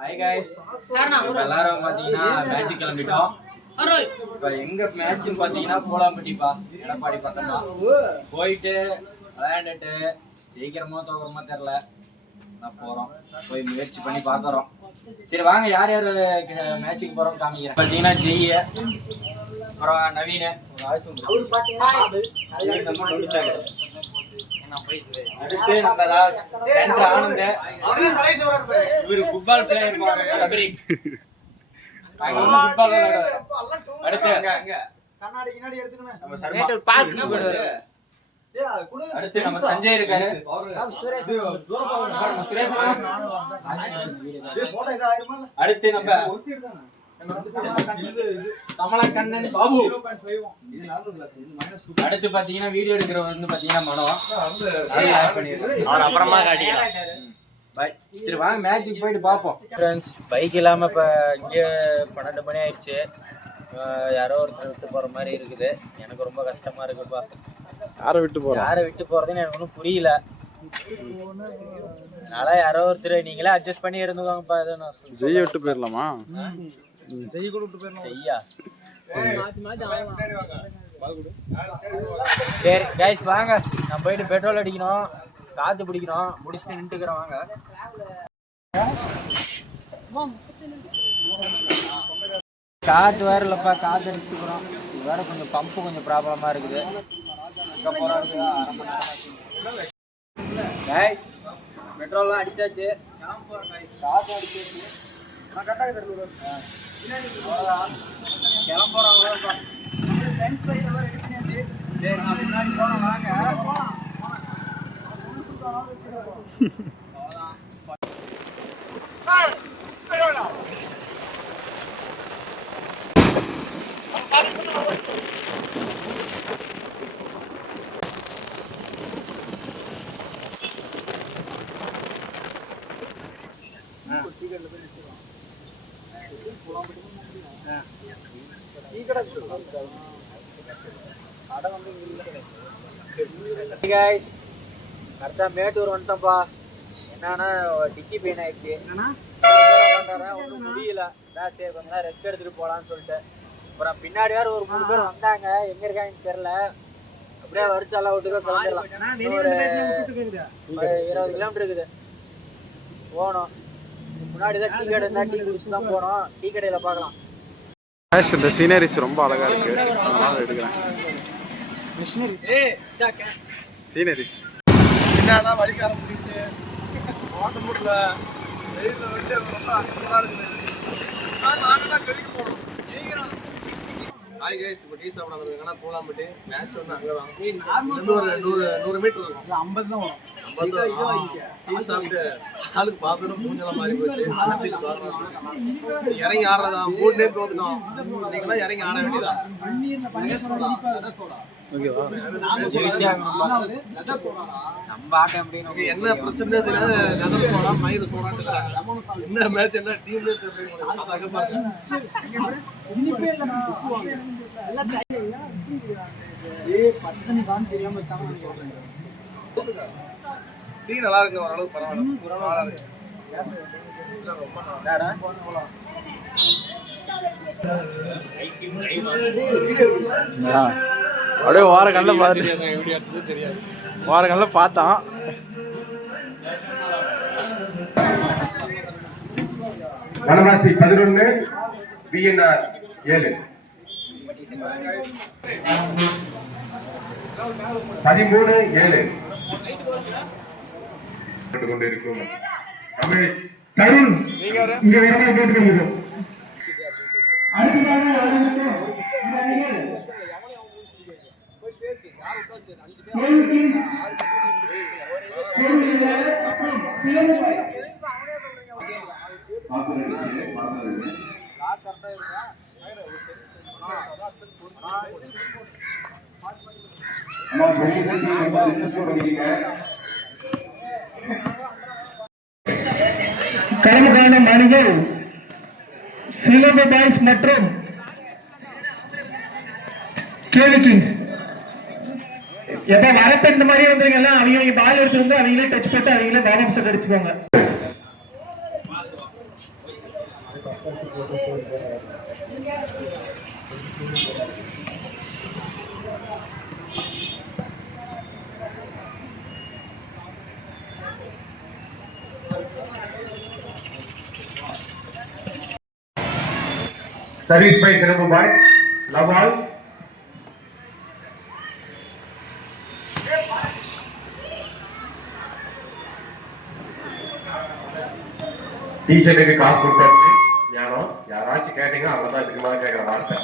Hi guys எல்லாரும் பாத்தீங்கன்னா match கிளம்பிட்டோம். இப்போ எங்க மேட்ச்னு பாத்தீங்கன்னா போலாம்பட்டிப்பா எடப்பாடி பக்கம் தான். போயிட்டு விளையாண்டுட்டு ஜெயிக்கிறோமோ தோக்குறோமோ தெரியல, நான் போறோம் போய் முயற்சி பண்ணி பார்க்குறோம். சரி வாங்க யார் யார் மேட்சுக்கு போறோம் காமிக்கிறேன். பாத்தீங்கன்னா ஜெய்ய, அப்புறம் நவீன, அடுத்து நம்ம ஆனந்த, இவரு ஃபுட்பால் பிளேயர் அடுத்து அடுத்து நம்ம சஞ்சய் இருக்காரு. அடுத்து நம்ம கமலக்கண்ணன் பாபு. அடுத்து பாத்தீங்கன்னா வீடியோ எடுக்கிறவர் வந்து பாத்தீங்கன்னா மனம். அப்புறமா காட்டிக்கலாம். சரி வாங்க மேட்சுக்கு போயிட்டு பார்ப்போம். ஃப்ரெண்ட்ஸ் பைக் இல்லாம இப்ப இங்கே 12 மணி ஆயிடுச்சு. யாரோ ஒருத்தர் விட்டு போற மாதிரி இருக்குது. எனக்கு ரொம்ப கஷ்டமா இருக்குப்பா. யாரை விட்டு போறதுன்னு எனக்கு ஒன்றும் புரியல. அதனால யாரோ ஒருத்தர் நீங்களே அட்ஜஸ்ட் பண்ணி இருந்துவாங்கப்பா. ஜெய்ய விட்டு போயிடலாமா? ஜெய்ய கூட விட்டு போயிடலாம். ஜெய்யா சரி கைஸ் வாங்க, நான் போயிட்டு பெட்ரோல் அடிக்கணும், காத்து பிடிக்கணும், முடிச்சுட்டு நின்றுக்கிறோம். வாங்க காத்து வேற இல்லப்பா, காத்து அடிச்சுக்கிறோம். இது வேற கொஞ்சம் பம்பு கொஞ்சம் ப்ராப்ளமா இருக்குது. பெட்ரோல்லாம் அடிச்சாச்சு, காத்து அடிச்சாச்சு, கிளம்புறோம். சரி நான் முன்னாடி போனோம் வாங்க. கரெக்டா மேட்டூர் வந்துட்டோம்ப்பா. என்னன்னா டிக்கி பெயின் ஆயிடுச்சு, ஒன்றும் முடியல. சரி கொஞ்ச நேரம் ரெஸ்ட் எடுத்துட்டு போலான்னு சொல்லிட்டு அப்புறம் பின்னாடி வேற ஒரு 3 பேர் வந்தாங்க. எங்க இருக்காங்கன்னு தெரியல. அப்படியே வரிச்சாலாம் விட்டுக்க கிளம்பிடலாம். ஒரு 20 கிலோமீட்டர் இருக்குது போகணும். முன்னாடிதான் டீ கடை இருந்தா டீ குடிச்சு தான் போனோம். டீ கடையில பார்க்கலாம். இந்த சீனரிஸ் ரொம்ப அழகா இருக்கு, அதனால எடுக்கிறேன். சீனரிஸ் என்னதான் வலிக்க ஆரம்பிச்சுட்டு ஓட்ட முடியல. வெயில்ல வந்து ரொம்ப அக்கறா இருக்குது. நாங்கதான் கழிக்க போறோம். ஹாய் கைஸ், இப்போ டீ சாப்பிட வந்திருக்காங்கன்னா போலாம்பட்டி. மேட்ச் வந்து அங்கதான். ஒரு 100 மீட்டர் இருக்கும். 50 தான் வரும். 50 டீ சாப்பிட்டு ஆளுக்கு பார்த்தோன்னா மூஞ்செல்லாம் மாறி போச்சு. இறங்கி ஆடுறதா 3 நேரம் தோத்துட்டோம். நீங்களாம் இறங்கி ஆட வேண்டியதா? என்ன பிரச்சனை தெரியாது. லெதர் சோடா மயிறு சோடான்னு என்ன மேட்ச் என்ன டீம்ல டீ நல்லா இருக்கு, ஓரளவுக்கு பரவாயில்ல. அப்படியே வார கண்ணில் பார்த்து தெரியாது. வார கண்ணில் பார்த்தான். வனவாசி 11 VNR 7 13-7 கொண்டிருக்கும் தருண் இங்க வேற கேட்டுக்கிறோம். கரமகான மாணிகள் சிலம்பு பாய்ஸ் மற்றும் கேவி கிங்ஸ் எப்ப வரப்ப இந்த மாதிரி வந்துருங்கன்னா அவங்க பால் எடுத்துருந்து அவங்களே டச் போட்டு அவங்களே பால் upset அடிச்சுக்கோங்க. Service by Colombo boy. Love all. T-shirt காசு கொடுத்தாச்சு. யாராச்சும் கேட்டீங்க அவ்வளவுதான் இதுக்கு மேல கேட்கிற வார்த்தை.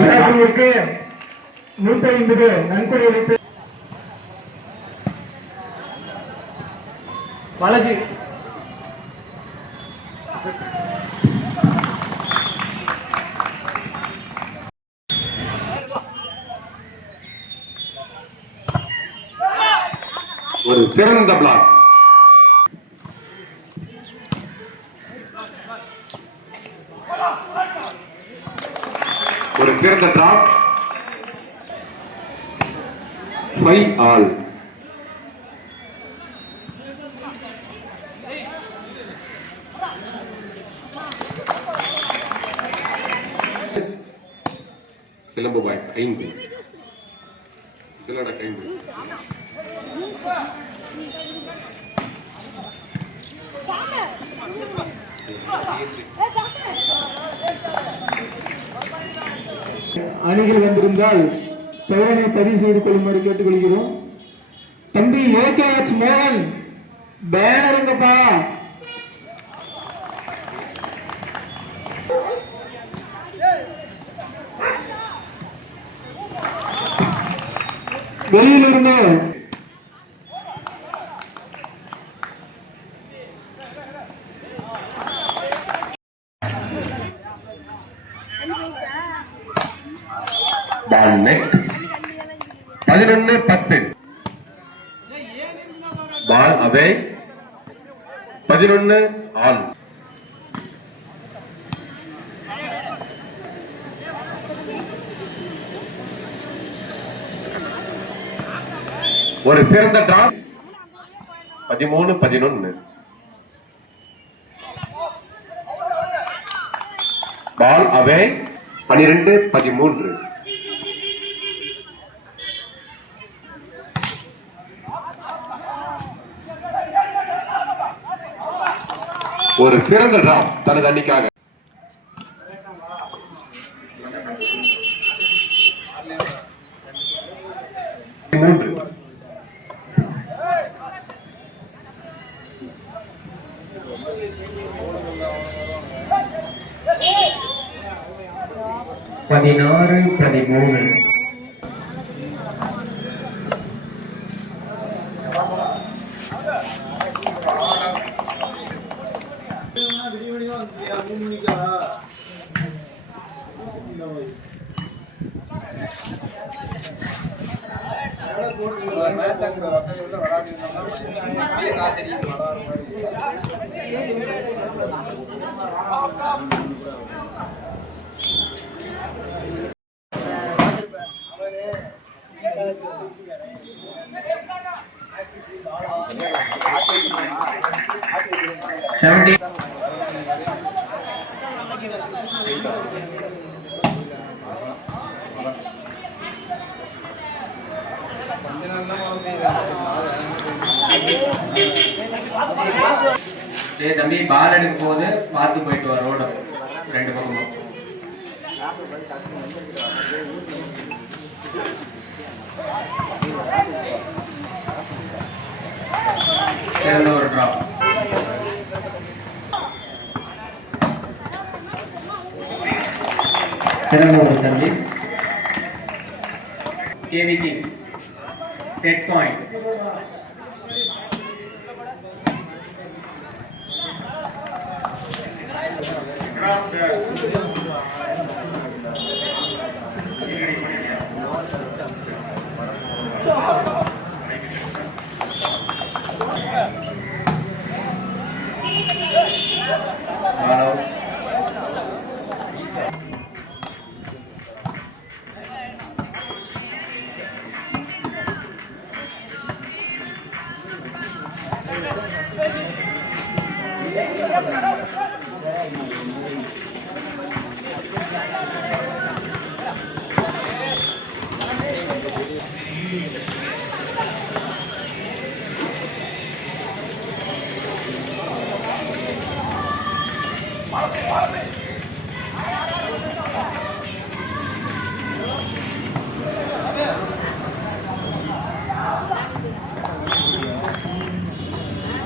விழாக்குழுவிற்கு 150 நன்கொடை அளித்து பாலாஜி ஒரு சிறந்த பிளாக். ஒரு சிறந்த drop. 5 all. Colombo boys 5. Colombo 5. அணிகள் வந்திருந்தால் பெயரை பதிவு செய்து கொள்ளுமாறு கேட்டுக்கொள்கிறோம். தம்பி ஏகேஎச் மோகன் பேனருங்கப்பா. வெளியிலிருந்து பால் நெட். 11-10. பால் அவே. 11 ஆல். ஒரு சிறந்த டிராப். 13-11. பால் அவே. 12-13. ஒரு சிறந்த டிராப் தனது அணிக்காக. மூன்று. பதினாறு 13. தம்பி பால் எடுக்கும் போது பார்த்து போயிட்டு வர ரோட 2 பக்கமும். சிறந்த ஒரு டிராப். சிறந்த ஒரு service. KV kings set point.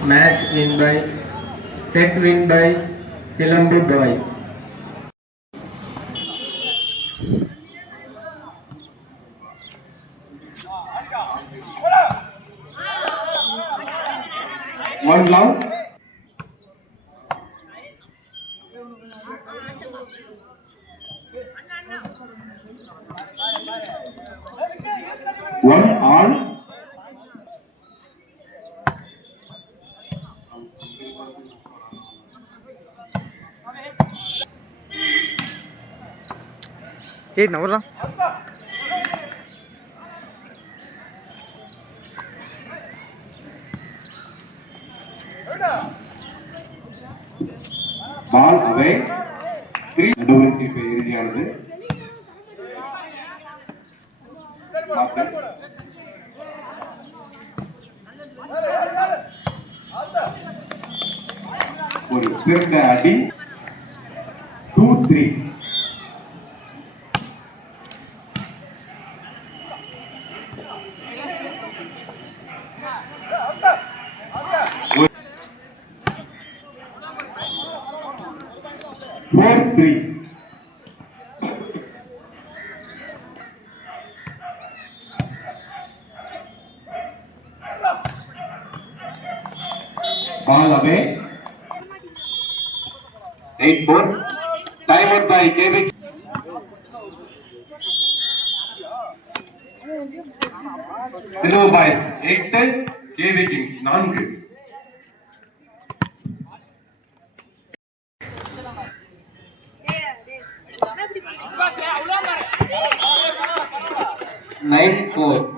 Match win by set win by Silambu boys. One love. One all. ஏய் நவரா பால் அவே 3 நடுவருக்கு இப்ப இறுதியானது ஒரு சிறந்த அடி 2-3 4-3 ball away 8-4 time out by KB Silver boys 8 KB Kings 4 9-4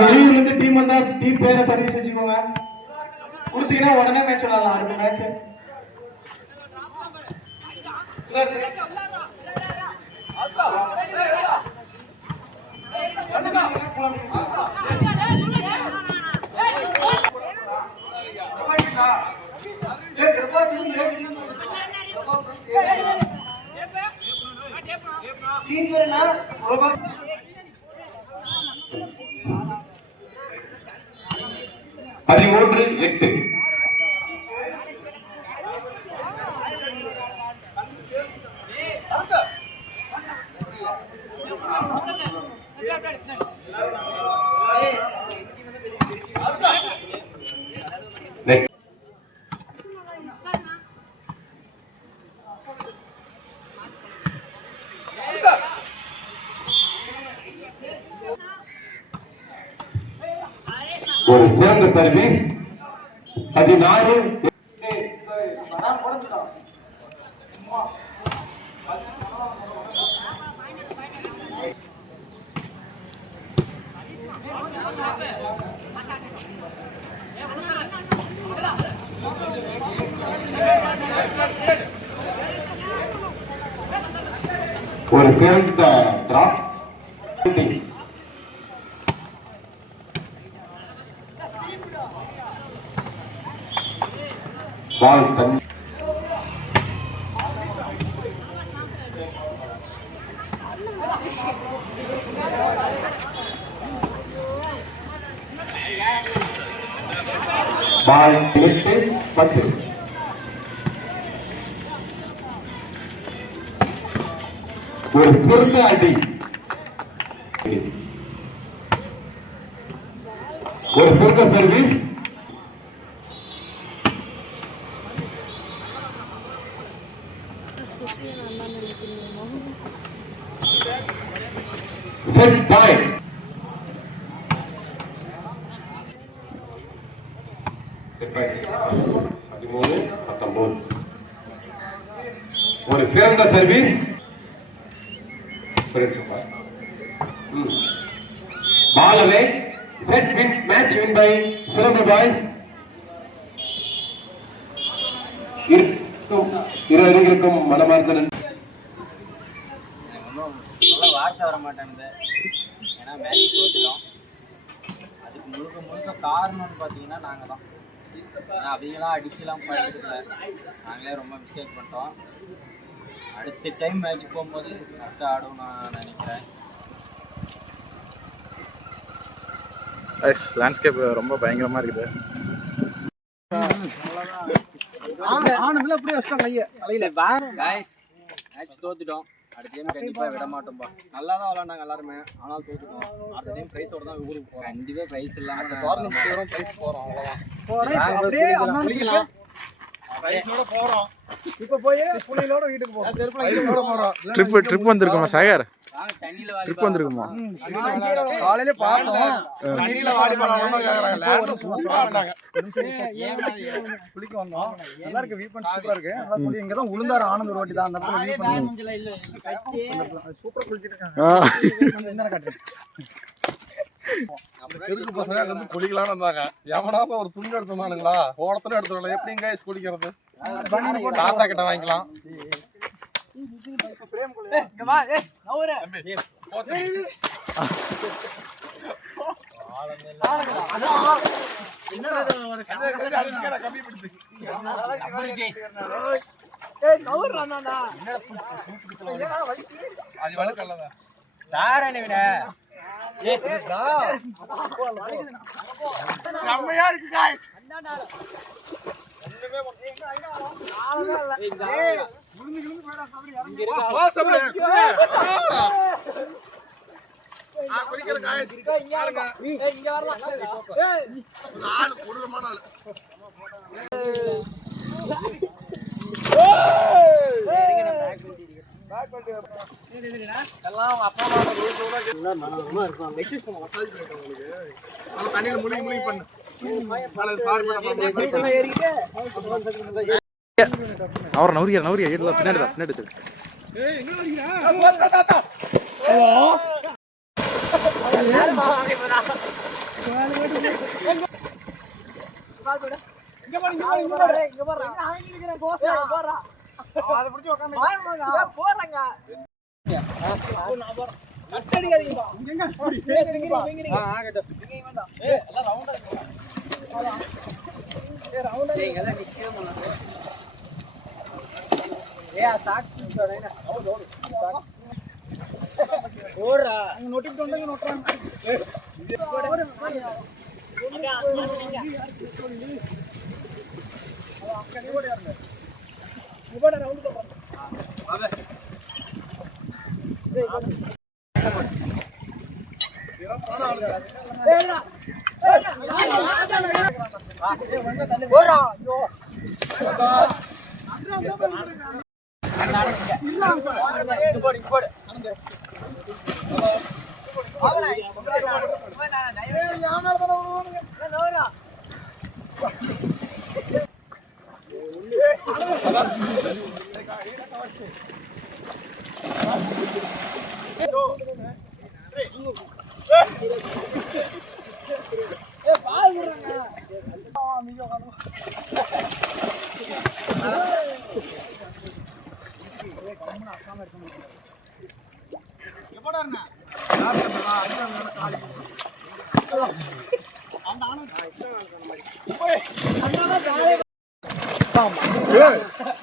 வெளியூர்ல இருந்து டீம் வந்தா டீம் பேரை பதிவு செஞ்சுக்கோங்க. கொடுத்தீங்கன்னா உடனே மேட்ச் விளையாடலாம். அடுத்த மேட்ச் பதிமூன்று 8 ஒரு சிறந்த சர்வீஸ் 16 ஒரு சிறந்த டிராப் பால் தன் பால் 8-10 ஒரு சிறந்த அடி, ஒரு சிறந்த service. Set point. Set point 13-19. ஒரு சிறந்த service. Ball away. Set win. Match win by Silambu boys. இருவருக்கும் மனமார்ந்த நன்றி. சொல்ல வார்த்தை வர மாட்டேங்குது. ஏன்னா மேட்ச் தோத்துட்டோம். அதுக்கு முழுக்க காரணம்னு பார்த்தீங்கன்னா நாங்கள் தான். அவங்களாம் அடிச்சுலாம் பண்ணிட்டு நாங்களே ரொம்ப மிஸ்டேக் பண்ணிட்டோம். அடுத்த டைம் மேட்ச் போகும்போது கரெக்டாக ஆடும் நான் நினைக்கிறேன். லேண்ட்ஸ்கேப் ரொம்ப பயங்கரமாக இருக்குது. மேட்ச் தோத்துட்டோம். அடுத்த டைம் கண்டிப்பா விட மாட்டோம்பா. நல்லா தான் விளையாண்டாங்க எல்லாருமே, ஆனால் தோத்துட்டோம். அடுத்த டைம் பிரைஸோட தான் ஊருக்கு போறோம். கண்டிப்பா பிரைஸ் இல்லாம டோர்னமெண்ட் பிரைஸ் போறோம். அவ்வளவுதான் அப்படியே குளிக்கலாம். பிரைஸோட போறோம். இப்போ போய் புளியோட வீட்டுக்கு போறோம். செருப்புல போறோம். ட்ரிப் வந்திருக்குமா சாகர்? தண்ணில ட்ரிப் வந்திருக்குமா? காலையில பார்த்தோம். தண்ணில வாடி போறாங்க கேக்குறாங்க. லேண்ட் சூப்பரா ஆடுறாங்க. குளிக்க வந்தோம். நல்லா இருக்கு. வியூ பாயிண்ட் சூப்பரா இருக்கு. நல்லா குளி. இங்க தான் உளுந்தார் ஆனந்த ரோட்டி தான். அந்த இடத்துல வியூ பாயிண்ட் இல்ல சூப்பரா குளிச்சிட்டு இருக்காங்க. இந்த கட்டு தெருக்கு பசங்க வந்து குளிக்கலாம்னு இருந்தாங்க. எவனாசம் ஒரு துணி எடுத்துனானுங்களா? ஓடத்துல எடுத்துடல. எப்படிங்க guys குளிக்கிறது? தாத்தா கிட்ட வாங்கிக்கலாம். இங்க வா. ஏய் நவுற. என்னடா ஒரு கம்மி பிடிச்சு. ஏய் நவுறறானடா. என்னடா என்னடா வலிக்கு? அது வழுக்கல்லடா. தாரனேவினே. ஏய் டா. செம்மையா இருக்கு गाइस. ஒண்ணுமே ஆளவே இல்ல. ஏய் முழுந்து கிளம்பி போடா சபரி இறங்கி. வா சபரி. குளிக்கிற गाइस. ஏய் இங்க வரலாம். ஏய் ஆளு கொடூரமான ஆளு. எல்லாம் அப்பா அம்மா ரூல்ஸோட எல்லாம் நல்லா இருக்கும். மெக்சிஸ் பண்ண மசாஜ் பண்ணிட்டு உங்களுக்கு. அந்த தண்ணில முழுகி பண்ணு. அவர் நவரியா ஏடல பின்னாடி தள்ளு. ஏய் எங்க வரீங்க? தாத்தா. இங்க போறா. போறா. அத புடிச்சு உட்கார்ந்து போறங்க. நான் போறேன். கட்டடிக்காதீங்கப்பா. இங்க இங்க ஆகட்டும். இங்க வேண்டாம். ஏய் எல்லாம் ரவுண்டா இருங்க. ஏய் ரவுண்டா நீங்க எல்லாம் நிக்கறோம். ஏய் டாக்ஸி சொல்றேன். ஓடு. ஓடுறா. அங்க நோட்டிட்டு வந்தங்க நோட்றாங்க. ஓடு. அங்க நீங்க அங்க ஓடி வரணும். இவட ரவுண்ட் போறோம். வாங்க.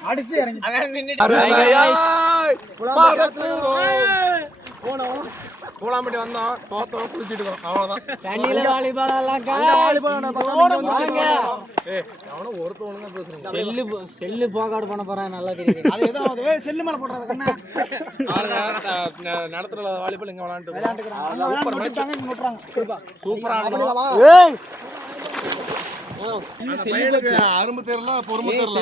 அடிச்சு இறங்கி கூலாம்பட்டி வந்தோம், தோத்தோம், குளிச்சிட்டு இருக்கோம். அவ்வளவுதான். தண்ணியில வாலிபால் எல்லாம் செல்லு போகாடு பண்ண போறேன் நல்லா தெரியுது. அது ஏதோ அது செல்லு மேல போடுறது கண்ணா. நடத்துல வாலிபால் இங்க விளையாண்டு சூப்பரா அரும்பு தெரியல பொறுமை தெரியல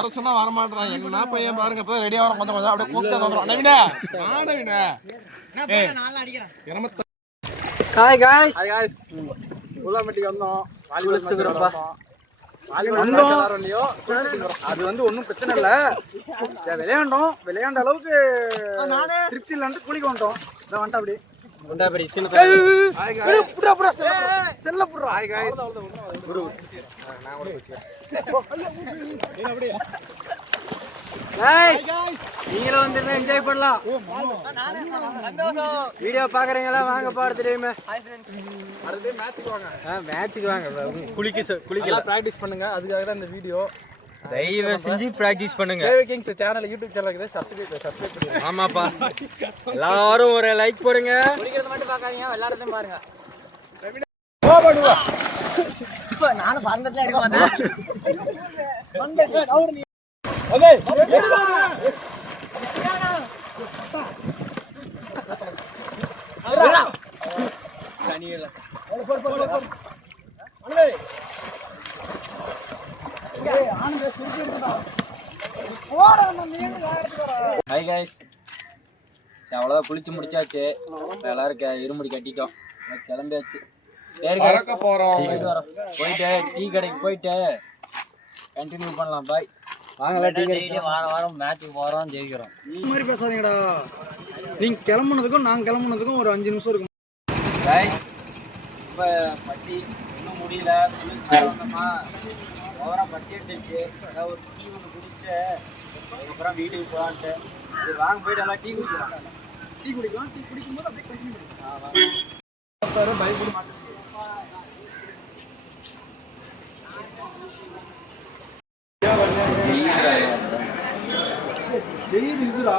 அரசுனா வரமாட்டான். எங்கன்னா பையன் பாருங்க இப்ப ரெடியா வர கொஞ்சம் கொஞ்சம் அப்படியே கூப்பிட்டு வந்துடும். நவீன ஹாய் காய்ஸ். ஹாய் गाइस உலாமட்டிக்கு வந்தோம். அது வந்து ஒன்றும் பிரச்சனை இல்லை. விளையாண்ட அளவுக்கு திருப்தி இல்லாண்டு குளிக்க வந்துட்டோம். இதை வந்துட்டு அப்படி செல்ல புடுறா. ஹாய் गाइस நீங்களும் வந்து என்ஜாய் பண்ணலாம். வீடியோ பாக்குறீங்களா? வாங்க பாரு தெரியுமே. அடுத்து மேட்ச்க்கு வாங்க. மேட்சுக்கு வாங்க. குளிக்கலாம் பிராக்டிஸ் பண்ணுங்க. அதுக்காக தான் இந்த வீடியோ. தயவு செஞ்சு பிராக்டிஸ் பண்ணுங்க. கிங்ஸ் சேனல் யூடியூப் சேனல் இருக்குது. சப்ஸ்கிரைப் பண்ணுங்க. ஆமாப்பா, எல்லாரும் ஒரு லைக் போடுங்க. குளிக்கிறது மட்டும் பார்க்காதீங்க, எல்லாரும் பாருங்க. நானும் பந்தத்துல எடுக்க மாட்டேன். ஹாய் கைஸ், அவ்வளோதான் குளிச்சு முடிச்சாச்சு. எல்லாரும் இருமுடி கட்டிட்டோம், கிளம்பியாச்சு. போயிட்டு டீ கடைக்கு போயிட்டு கண்டினியூ பண்ணலாம். பாய். வாரம் வாரம் மேட்சுக்கு போறோம், ஜெயிக்கிறோம். இந்த மாதிரி பேசாதீங்கடா. நீங்க கிளம்புனதுக்கும் நாங்க கிளம்புனதுக்கும் ஒரு 5 நிமிஷம் இருக்கும். கைஸ், இப்போ பசி இன்னும் முடியல. வந்தோமா ஓவரா பசி எடுத்துச்சு. ஏதாவது ஒரு டீ ஒன்று குடிச்சிட்டு அதுக்கப்புறம் வீட்டுக்கு போகலான்ட்டு. சரி வாங்க போயிட்டு எல்லாம் டீ குடிக்கலாம். டீ குடிக்கலாம். டீ குடிக்கும்போது அப்படியே குடிக்க முடியும். பயப்பட மாட்டேன். செய்து இதுடா.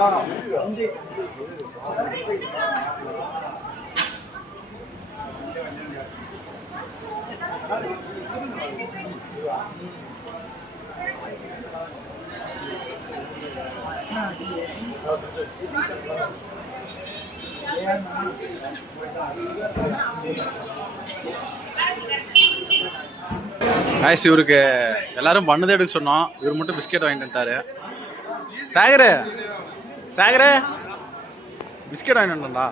காய்ஸ், இவருக்கு எல்லாரும் பண்ணதே எடுக்க சொன்னோம். இவர் மட்டும் பிஸ்கெட் வாங்கிட்டு வந்துட்டாரு. சாகரு சாகரு பிஸ்கெட் வாங்கிட்டு வந்தா.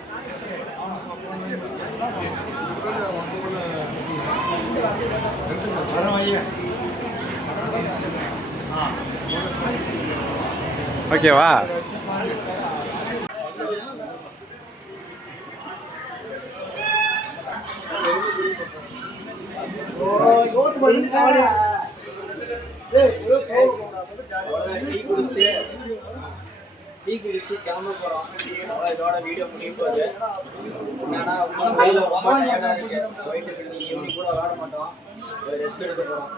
ஓகேவா? டீ குடிச்சு கிளம்ப போறோம். இதோட வீடியோ முடிய போகுது. என்னன்னா வெயில ரொம்ப டயர்டா இருக்கு. போயிட்டு ஈவினிங் கூட விளாட மாட்டோம். ரெஸ்ட் எடுக்க போறோம்.